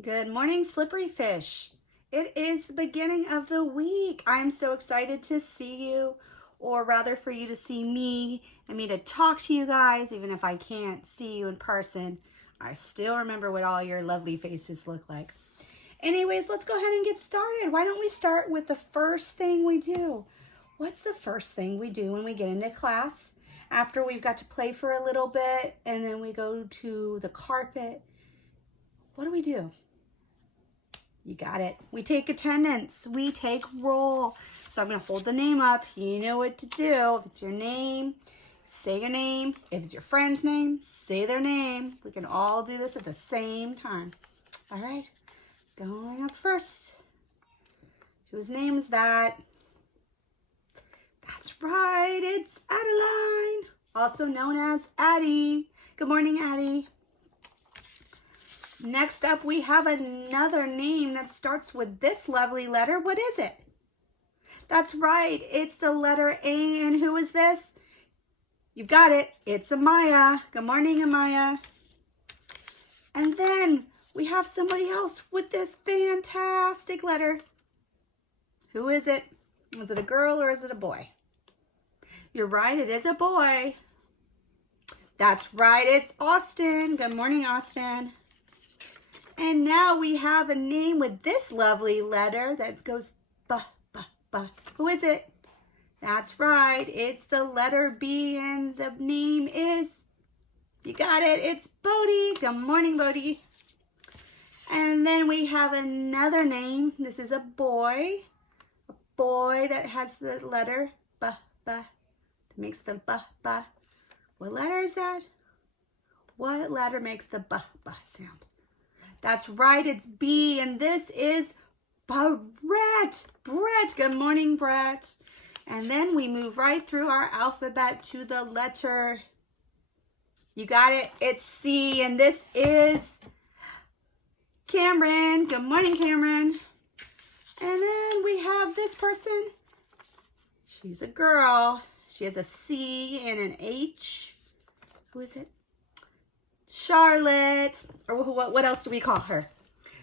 Good morning, slippery fish. It is the beginning of the week. I'm so excited to see you, or rather for you to see me and me to talk to you guys, even if I can't see you in person. I still remember what all your lovely faces look like. Anyways, let's go ahead and get started. Why don't we start with the first thing we do? What's the first thing we do when we get into class? After we've got to play for a little bit and then we go to the carpet, what do? You got it. We take attendance. We take roll. So I'm going to hold the name up. You know what to do. If it's your name, say your name. If it's your friend's name, say their name. We can all do this at the same time. All right. Going up first. Whose name is that? That's right. It's Adeline, also known as Addie. Good morning, Addie. Next up, we have another name that starts with this lovely letter. What is it? That's right. It's the letter A. And who is this? You got it. It's Amaya. Good morning, Amaya. And then we have somebody else with this fantastic letter. Who is it? Is it a girl or is it a boy? You're right. It is a boy. That's right. It's Austin. Good morning, Austin. And now we have a name with this lovely letter that goes ba, ba, ba. Who is it? That's right. It's the letter B and the name is, you got it, it's Bodie. Good morning, Bodie. And then we have another name. This is a boy that has the letter ba, ba. That makes the ba, ba. What letter is that? What letter makes the ba, ba sound? That's right, it's B, and this is Brett. Brett, good morning, Brett. And then we move right through our alphabet to the letter, you got it, it's C, and this is Cameron. Good morning, Cameron. And then we have this person. She's a girl. She has a C and an H. Who is it? Charlotte, or what else do we call her?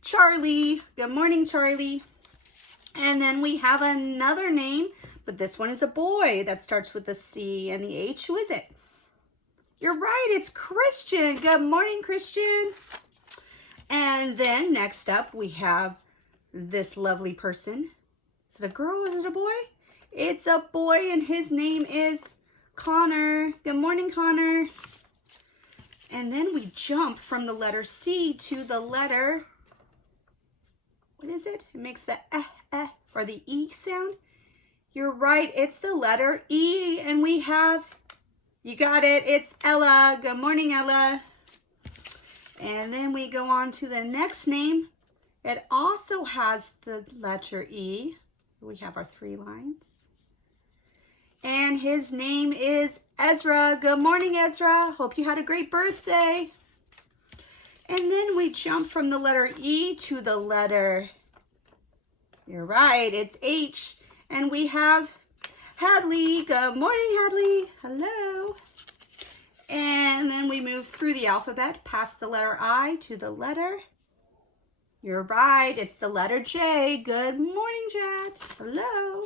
Charlie. Good morning, Charlie. And then we have another name, but this one is a boy that starts with the C and the H. Who is it? You're right, it's Christian. Good morning, Christian. And then next up, we have this lovely person. Is it a girl? Is it a boy? It's a boy, and his name is Connor. Good morning, Connor. And then we jump from the letter C to the letter, what is it? It makes the or the E sound. You're right, it's the letter E. And we have, you got it, it's Ella. Good morning, Ella. And then we go on to the next name. It also has the letter E. We have our 3 lines. And his name is Ezra. Good morning, Ezra. Hope you had a great birthday. And then we jump from the letter E to the letter, you're right, it's H. And we have Hadley. Good morning, Hadley. Hello. And then we move through the alphabet, past the letter I to the letter, you're right, it's the letter J. Good morning, Jet. Hello.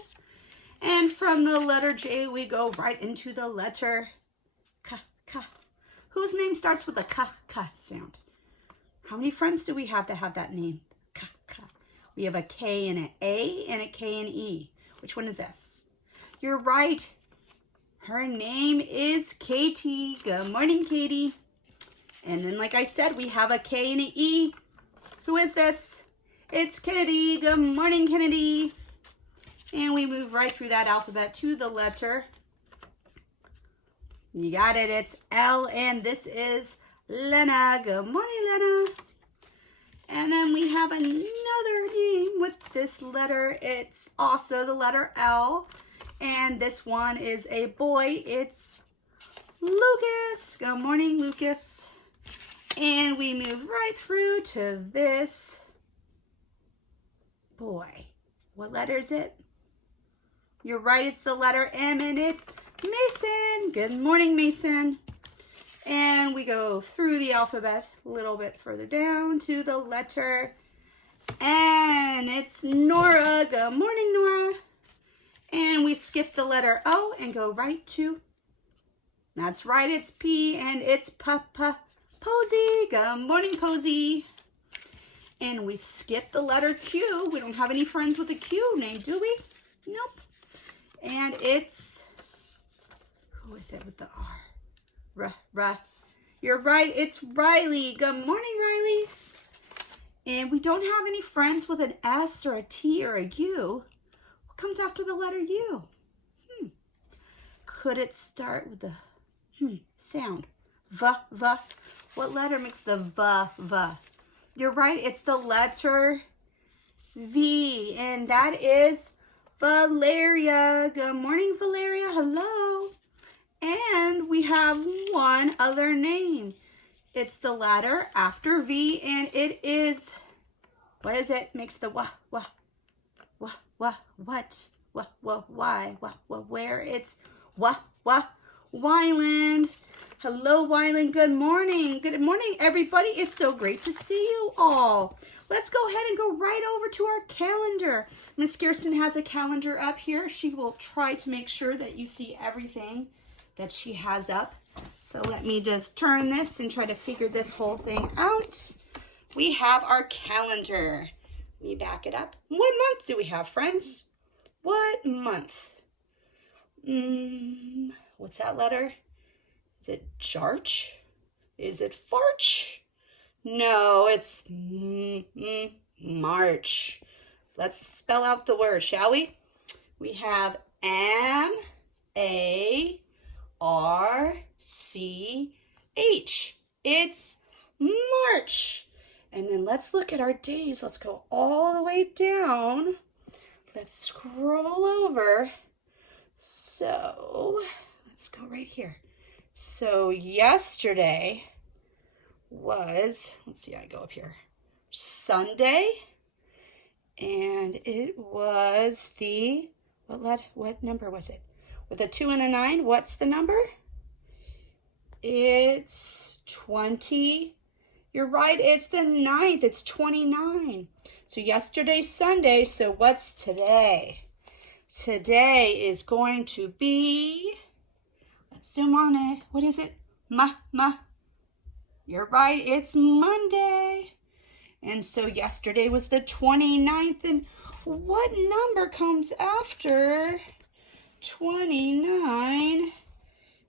And from the letter J, we go right into the letter K, K. Whose name starts with a K, K sound? How many friends do we have that have that name? K, K. We have a K and an A and a K and E. Which one is this? You're right. Her name is Katie. Good morning, Katie. And then, like I said, we have a K and an E. Who is this? It's Kennedy. Good morning, Kennedy. And we move right through that alphabet to the letter, you got it, it's L, and this is Lena. Good morning, Lena. And then we have another name with this letter. It's also the letter L, and this one is a boy. It's Lucas. Good morning, Lucas. And we move right through to this boy. What letter is it? You're right, it's the letter M, and it's Mason. Good morning, Mason. And we go through the alphabet a little bit further down to the letter. And it's Nora. Good morning, Nora. And we skip the letter O and go right to, that's right, it's P, and it's Posy. Good morning, Posy. And we skip the letter Q. We don't have any friends with a Q name, do we? Nope. And it's, who is it with the R? You're right, it's Riley. Good morning, Riley. And we don't have any friends with an S or a T or a U. What comes after the letter U? Could it start with the sound? V. What letter makes the V? You're right, it's the letter V. And that is Valeria. Good morning, Valeria. Hello. And we have one other name. It's the letter after V, and it is, what is it? Makes the what? Why? Where? It's Wyland. Hello, Wyland. Good morning. Good morning, everybody. It's so great to see you all. Let's go ahead and go right over to our calendar. Miss Kirsten has a calendar up here. She will try to make sure that you see everything that she has up. So let me just turn this and try to figure this whole thing out. We have our calendar. Let me back it up. What month do we have, friends? What month? What's that letter? Is it Jarch? Is it Farch? No, it's March. Let's spell out the word, shall we? We have M-A-R-C-H. It's March. And then let's look at our days. Let's go all the way down. Let's scroll over. So let's go right here. So yesterday was, let's see, I go up here, Sunday. And it was the, what number was it? With a 2 and a 9, what's the number? It's 20. You're right, it's the 9th. It's 29. So yesterday's Sunday, so what's today? Today is going to be, let's zoom on it. What is it? You're right, it's Monday. And so yesterday was the 29th. And what number comes after 29?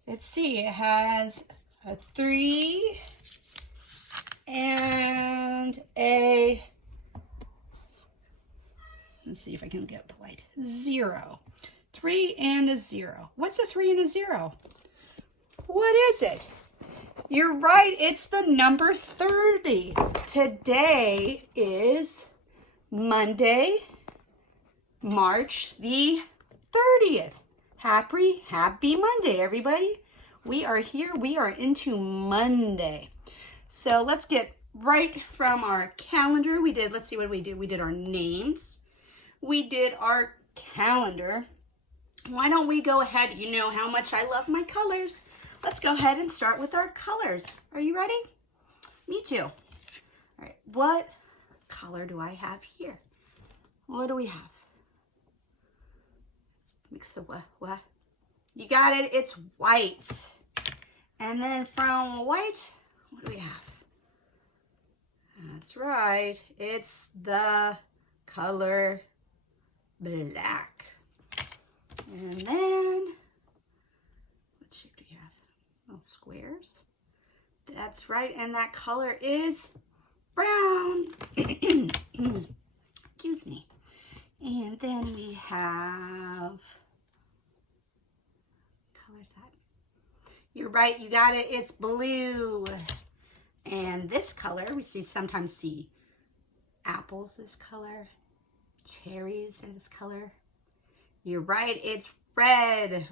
Let's see, it has a 3 and a, let's see if I can get polite, 0. 3 and a 0. What's a 3 and a 0? What is it? You're right, it's the number 30. Today is Monday, March the 30th. Happy Monday, everybody. We are here, we are into Monday. So let's get right from our calendar. Let's see what we did. We did our names. We did our calendar. Why don't we go ahead? You know how much I love my colors. Let's go ahead and start with our colors. Are you ready? Me too. All right, what color do I have here? What do we have? Let's mix the what? You got it, it's white. And then from white, what do we have? That's right, it's the color black. And then, what shape do you have? Little squares. That's right, and that color is brown. Excuse me. And then we have, what color is that? You're right, you got it, it's blue. And this color, we sometimes see apples this color, cherries are this color. You're right, it's red.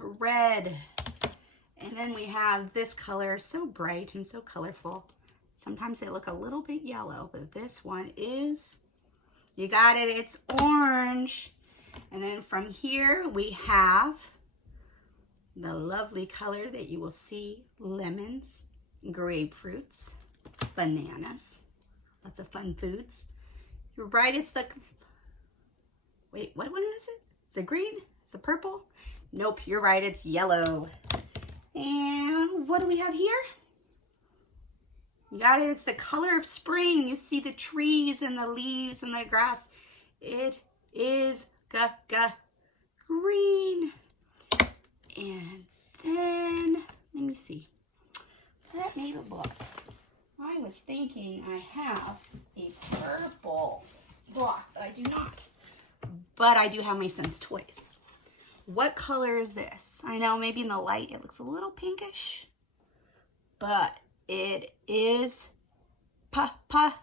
And then we have this color, so bright and so colorful. Sometimes they look a little bit yellow, but this one is, you got it, it's orange. And then from here we have the lovely color that you will see, lemons. grapefruits, bananas, lots of fun foods. You're right, it's the, wait, what one is it? Is it green? Is it purple? Nope, you're right, it's yellow. And what do we have here? You got it, it's the color of spring. You see the trees and the leaves and the grass. It is green. And then, let me see. That made a block. I was thinking I have a purple block, but I do not. But I do have my son's toys. What color is this? I know maybe in the light it looks a little pinkish, but it is purple.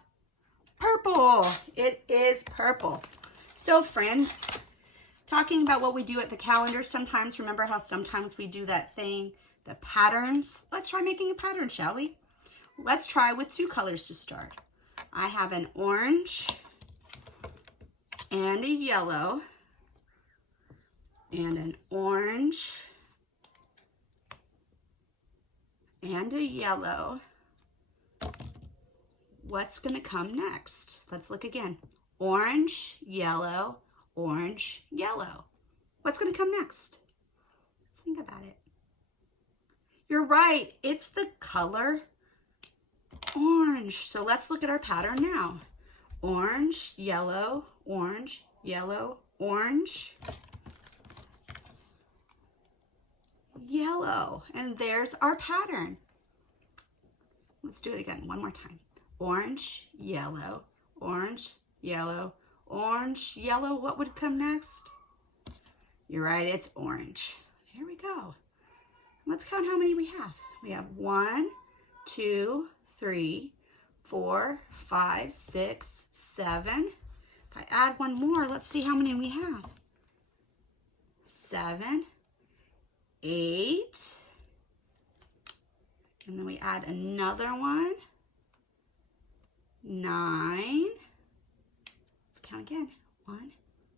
It is purple. So friends, talking about what we do at the calendar sometimes, remember how sometimes we do that thing, the patterns? Let's try making a pattern, shall we? Let's try with 2 colors to start. I have an orange and a yellow and an orange and a yellow. What's going to come next? Let's look again. Orange, yellow, orange, yellow. What's going to come next? Think about it. You're right. It's the color orange. So let's look at our pattern now. Orange, yellow, orange, yellow, orange, yellow. And there's our pattern. Let's do it again one more time. Orange, yellow, orange, yellow, orange, yellow. What would come next? You're right, it's orange. Here we go. Let's count how many we have. We have 1, 2, 3, 4, 5, 6, 7. If I add one more, let's see how many we have. 7, 8, and then we add another one. 9. Let's count again. 1,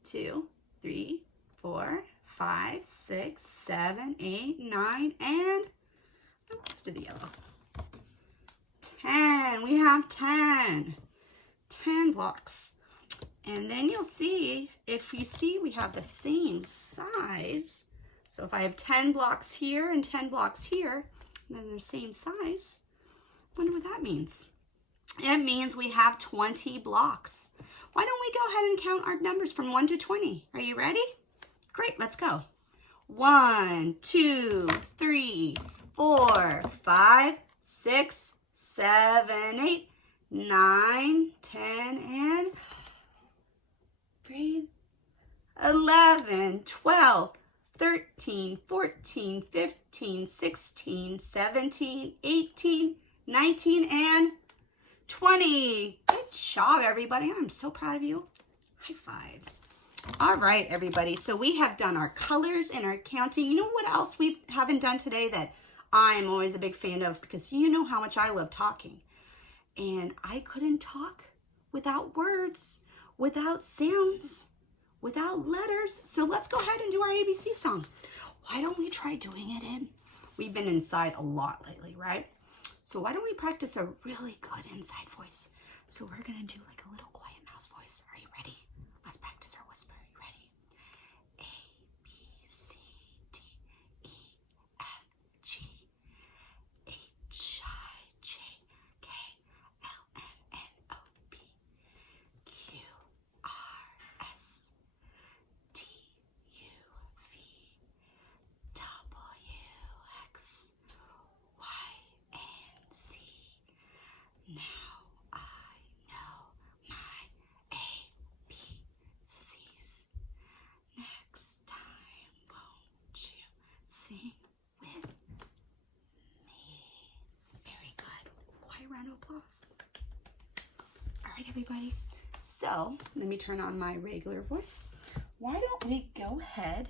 2, 3, 4, 5, 6, 7, 8, 9, and let's do the yellow. 10. We have 10. 10 blocks. And then you'll see, if you see we have the same size. So if I have 10 blocks here and 10 blocks here, and then they're the same size, I wonder what that means. It means we have 20 blocks. Why don't we go ahead and count our numbers from 1 to 20? Are you ready? Great, let's go. 1, 2, 3, 4, 5, 6, 7, 8, 9, 10, and breathe. 11, 12, 13, 14, 15, 16, 17, 18, 19, and 20. Good job, everybody. I'm so proud of you. High fives. All right, everybody. So we have done our colors and our counting. You know what else we haven't done today that I'm always a big fan of, because you know how much I love talking. And I couldn't talk without words, without sounds, without letters. So let's go ahead and do our ABC song. Why don't we try doing it in? We've been inside a lot lately, right? So why don't we practice a really good inside voice? So we're going to do like a little quiet mouse voice. Are you ready? Let's practice our whisper. Are you ready? A, B, C, D, E, F, G, H, I, J, K, L, M, N, O, P, Q, R, S, T, U, V, W, X, Y, and Z. Now I know my ABCs. Next time, won't you sing with me? Very good. Quiet round of applause. All right, everybody. So let me turn on my regular voice. Why don't we go ahead?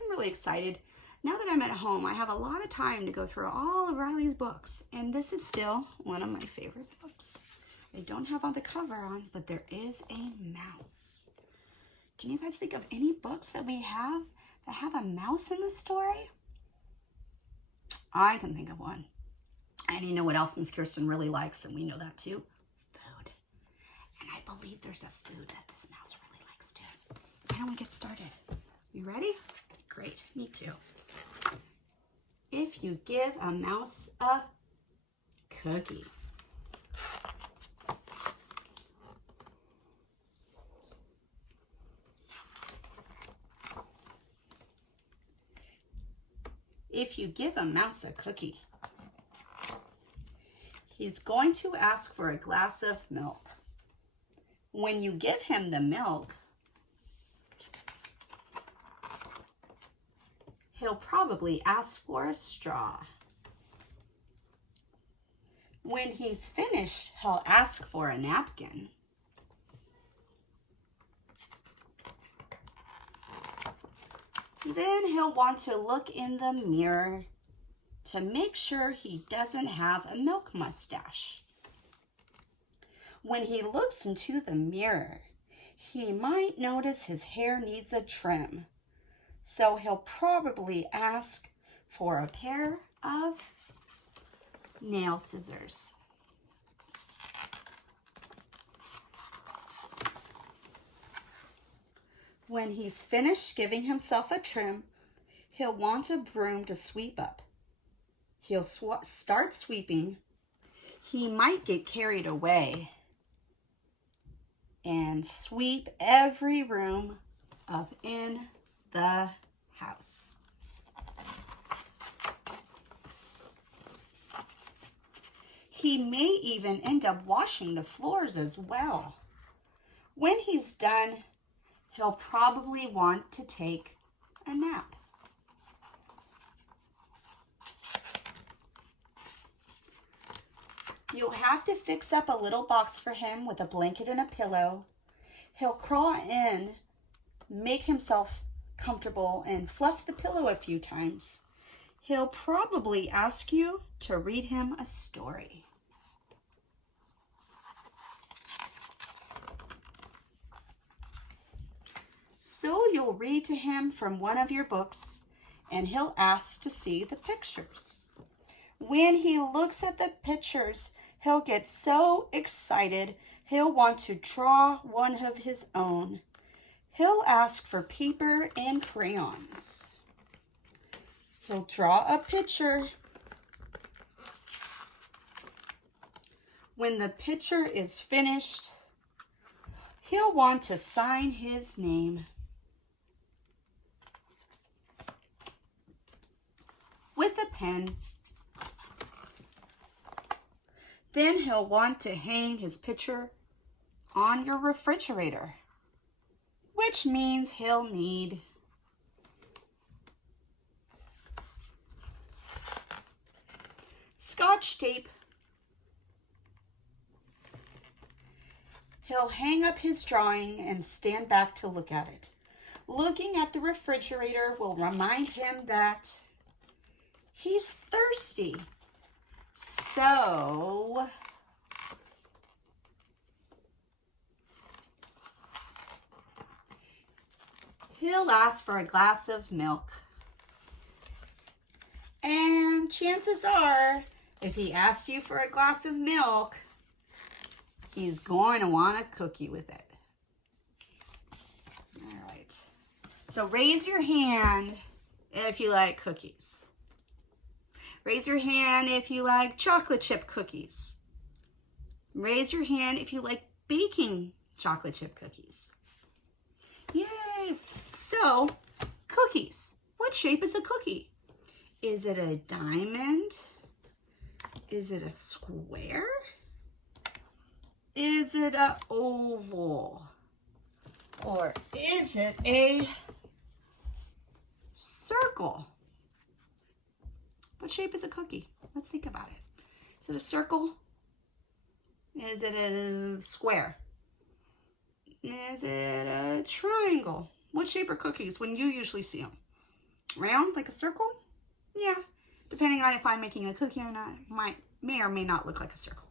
I'm really excited. Now that I'm at home, I have a lot of time to go through all of Riley's books, and this is still one of my favorite books. I don't have on the cover on, but there is a mouse. Can you guys think of any books that we have that have a mouse in the story? I can think of one. And you know what else Miss Kirsten really likes, and we know that too? Food. And I believe there's a food that this mouse really likes too. Why don't we get started? You ready? Great, me too. If you give a mouse a cookie. If you give a mouse a cookie, he's going to ask for a glass of milk. When you give him the milk, he'll probably ask for a straw. When he's finished, he'll ask for a napkin. Then he'll want to look in the mirror to make sure he doesn't have a milk mustache. When he looks into the mirror, he might notice his hair needs a trim. So he'll probably ask for a pair of nail scissors. When he's finished giving himself a trim, he'll want a broom to sweep up. He'll start sweeping. He might get carried away and sweep every room up in the house. He may even end up washing the floors as well. When he's done, he'll probably want to take a nap. You'll have to fix up a little box for him with a blanket and a pillow. He'll crawl in, make himself comfortable, and fluff the pillow a few times. He'll probably ask you to read him a story. So you'll read to him from one of your books, and he'll ask to see the pictures. When he looks at the pictures, he'll get so excited, he'll want to draw one of his own. He'll ask for paper and crayons. He'll draw a picture. When the picture is finished, he'll want to sign his name with a pen. Then he'll want to hang his picture on your refrigerator, which means he'll need Scotch tape. He'll hang up his drawing and stand back to look at it. Looking at the refrigerator will remind him that he's thirsty. So he'll ask for a glass of milk. And chances are, if he asks you for a glass of milk, he's going to want a cookie with it. All right. So raise your hand if you like cookies. Raise your hand if you like chocolate chip cookies. Raise your hand if you like baking chocolate chip cookies. Yay! So, cookies. What shape is a cookie? Is it a diamond? Is it a square? Is it an oval? Or is it a circle? What shape is a cookie? Let's think about it. Is it a circle? Is it a square? Is it a triangle? What shape are cookies when you usually see them? Round, like a circle? Yeah, depending on if I'm making a cookie or not, may or may not look like a circle.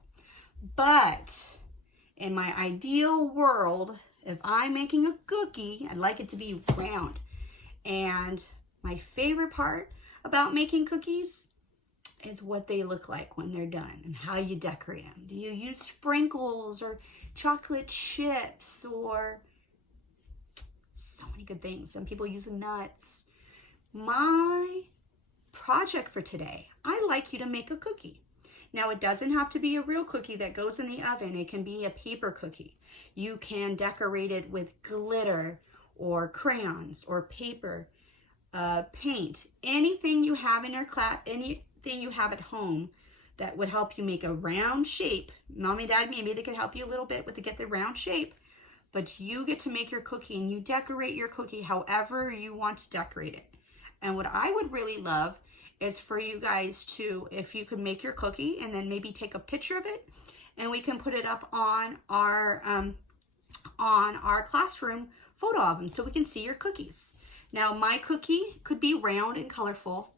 But in my ideal world, if I'm making a cookie, I'd like it to be round. And my favorite part about making cookies is what they look like when they're done and how you decorate them. Do you use sprinkles or chocolate chips or so many good things? Some people use nuts. My project for today, I'd like you to make a cookie. Now, it doesn't have to be a real cookie that goes in the oven. It can be a paper cookie. You can decorate it with glitter or crayons or paper, paint, anything you have in your class, anything you have at home that would help you make a round shape. Mommy, Dad, maybe they could help you a little bit with to get the round shape, but you get to make your cookie and you decorate your cookie however you want to decorate it. And what I would really love is for you guys to, if you could make your cookie and then maybe take a picture of it and we can put it up on our classroom photo album so we can see your cookies. Now, my cookie could be round and colorful.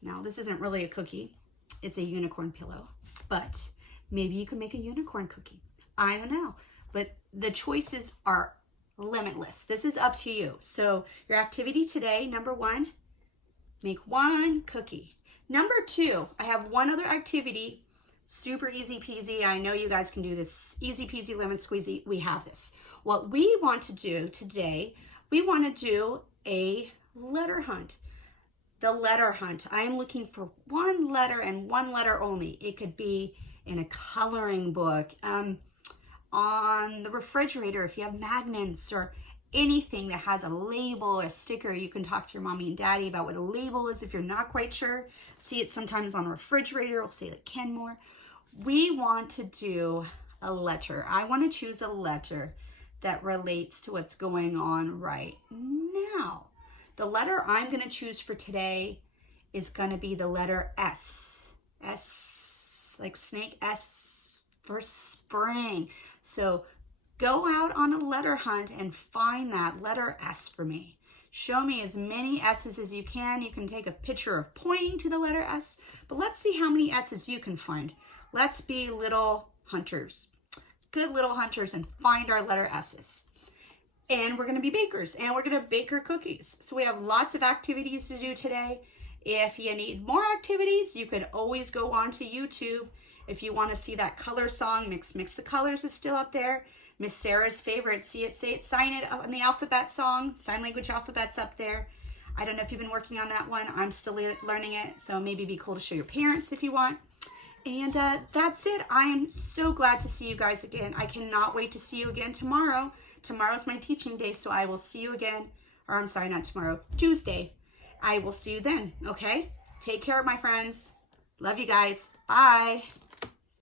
Now, this isn't really a cookie. It's a unicorn pillow, but maybe you could make a unicorn cookie. I don't know, but the choices are limitless. This is up to you. So your activity today, number 1, make 1 cookie. Number 2, I have one other activity, super easy peasy. I know you guys can do this. Easy peasy, lemon squeezy. We have this. What we want to do today, we want to do a letter hunt. The letter hunt. I am looking for 1 letter and 1 letter only. It could be in a coloring book, on the refrigerator if you have magnets, or anything that has a label or a sticker. You can talk to your mommy and daddy about what a label is if you're not quite sure. See it sometimes on a refrigerator. It'll say like Kenmore. We want to do a letter. I want to choose a letter that relates to what's going on right now. The letter I'm going to choose for today is going to be the letter S. S, like snake, S for spring. So go out on a letter hunt and find that letter S for me. Show me as many S's as you can. You can take a picture of pointing to the letter S, but let's see how many S's you can find. Let's be little hunters, good little hunters, and find our letter S's. And we're going to be bakers, and we're going to bake our cookies. So we have lots of activities to do today. If you need more activities, you could always go onto YouTube. If you want to see that color song, Mix the Colors is still up there. Miss Sarah's favorite, See It, Say It, Sign It, on the alphabet song, sign language alphabet's up there. I don't know if you've been working on that one. I'm still learning it, so maybe it'd be cool to show your parents if you want. And that's it. I am so glad to see you guys again. I cannot wait to see you again tomorrow. Tomorrow's my teaching day, so I will see you again. Or I'm sorry, not tomorrow, Tuesday. I will see you then, okay? Take care, my friends. Love you guys. Bye.